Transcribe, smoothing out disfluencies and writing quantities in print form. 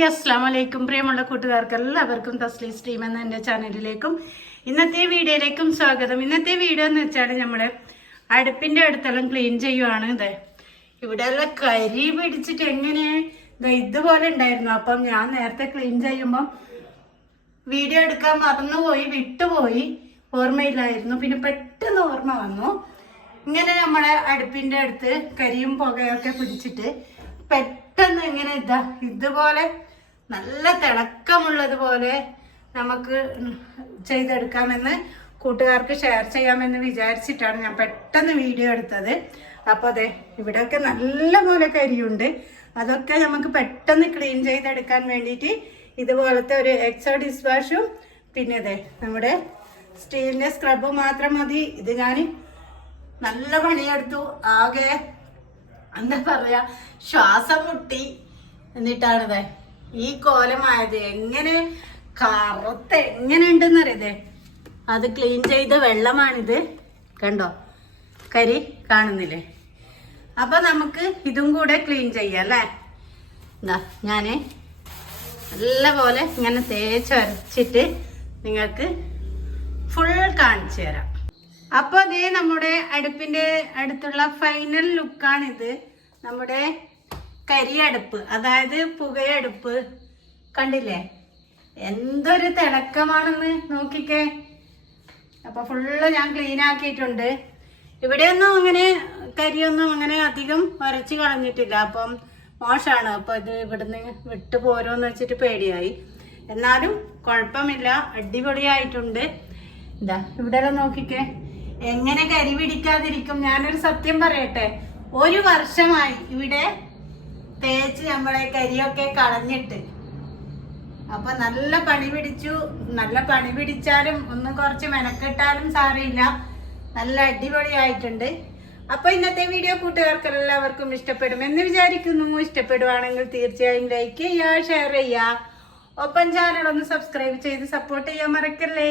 Hi അസ്സാം വലൈക്കും. പ്രിയമുള്ള കൂട്ടുകാർക്ക് എല്ലാവർക്കും തസ്ലി സ്ട്രീം എന്ന എൻ്റെ ചാനലിലേക്കും ഇന്നത്തെ വീഡിയോയിലേക്കും സ്വാഗതം. ഇന്നത്തെ വീഡിയോ എന്ന് വെച്ചാൽ നമ്മള് അടുപ്പിന്റെ അടുത്തെല്ലാം ക്ലീൻ ചെയ്യുവാണ്. ഇവിടെ എല്ലാം കരി പിടിച്ചിട്ട് എങ്ങനെ ഇതുപോലെ ഉണ്ടായിരുന്നു. അപ്പം ഞാൻ നേരത്തെ ക്ലീൻ ചെയ്യുമ്പം വീഡിയോ എടുക്കാൻ മറന്നുപോയി, വിട്ടുപോയി, ഓർമ്മയില്ലായിരുന്നു. പിന്നെ പെട്ടെന്ന് ഓർമ്മ വന്നു. ഇങ്ങനെ നമ്മളെ അടുപ്പിന്റെ അടുത്ത് കരിയും പുകയൊക്കെ പിടിച്ചിട്ട് പെട്ടെന്ന് ഇങ്ങനെ ഇതുപോലെ നല്ല തിളക്കമുള്ളതുപോലെ നമുക്ക് ചെയ്തെടുക്കാമെന്ന് കൂട്ടുകാർക്ക് ഷെയർ ചെയ്യാമെന്ന് വിചാരിച്ചിട്ടാണ് ഞാൻ പെട്ടെന്ന് വീഡിയോ എടുത്തത്. അപ്പോൾ അതെ, ഇവിടെയൊക്കെ നല്ല പോലെ കരിയുണ്ട്. അതൊക്കെ നമുക്ക് പെട്ടെന്ന് ക്ലീൻ ചെയ്തെടുക്കാൻ വേണ്ടിയിട്ട് ഇതുപോലത്തെ ഒരു എക്സോ ഡിഷ് വാഷും പിന്നെ അതെ നമ്മുടെ സ്റ്റീലിന്റെ സ്ക്രബ് മാത്രം മതി. ഇത് ഞാൻ നല്ല പണിയെടുത്തു. ആകെ എന്താ പറയാ, ശ്വാസം മുട്ടി. എന്നിട്ടാണിത് ഈ കോലമായത്. എങ്ങനെ കറുത്ത് എങ്ങനെ ഉണ്ടെന്നറിയതേ. അത് ക്ലീൻ ചെയ്ത വെള്ളമാണിത്. കണ്ടോ, കരി കാണുന്നില്ലേ? അപ്പൊ നമുക്ക് ഇതും കൂടെ ക്ലീൻ ചെയ്യാം അല്ലേ. എന്താ ഞാന് നല്ലപോലെ ഇങ്ങനെ തേച്ചരച്ചിട്ട് നിങ്ങൾക്ക് ഫുൾ കാണിച്ചു തരാം. അപ്പൊ അതേ നമ്മുടെ അടുപ്പിന്റെ അടുത്തുള്ള ഫൈനൽ ലുക്കാണിത്. നമ്മുടെ കരിയടുപ്പ്, അതായത് പുകയടുപ്പ് കണ്ടില്ലേ, എന്തൊരു തിളക്കമാണെന്ന് നോക്കിക്കേ. അപ്പൊ ഫുള്ള് ഞാൻ ക്ലീൻ ആക്കിയിട്ടുണ്ട്. ഇവിടെയൊന്നും അങ്ങനെ കരിയൊന്നും അങ്ങനെ അധികം വരച്ച് കളഞ്ഞിട്ടില്ല. അപ്പം മോശമാണ്. അപ്പൊ ഇത് ഇവിടുന്ന് വിട്ടു പോരോന്ന് വെച്ചിട്ട് പേടിയായി. എന്നാലും കുഴപ്പമില്ല, അടിപൊളിയായിട്ടുണ്ട്. ഇതാ ഇവിടെ നോക്കിക്കേ, എങ്ങനെ കരി പിടിക്കാതിരിക്കും. ഞാനൊരു സത്യം പറയട്ടെ, 1 വർഷമായി ഇവിടെ തേച്ച് നമ്മളെ കരിയൊക്കെ കളഞ്ഞിട്ട്. അപ്പൊ നല്ല പണി പിടിച്ചു. നല്ല പണി പിടിച്ചാലും ഒന്ന് കുറച്ച് മെനക്കെട്ടാലും സാരമില്ല, നല്ല അടിപൊളിയായിട്ടുണ്ട്. അപ്പൊ ഇന്നത്തെ വീഡിയോ കൂട്ടുകാർക്ക് എല്ലാവർക്കും ഇഷ്ടപ്പെടുമെന്ന് വിചാരിക്കുന്നു. ഇഷ്ടപ്പെടുവാണെങ്കിൽ തീർച്ചയായും ലൈക്ക് ചെയ്യുക, ഷെയർ ചെയ്യുക, ഒപ്പം ചാനൽ ഒന്ന് സബ്സ്ക്രൈബ് ചെയ്ത് സപ്പോർട്ട് ചെയ്യാൻ മറക്കല്ലേ.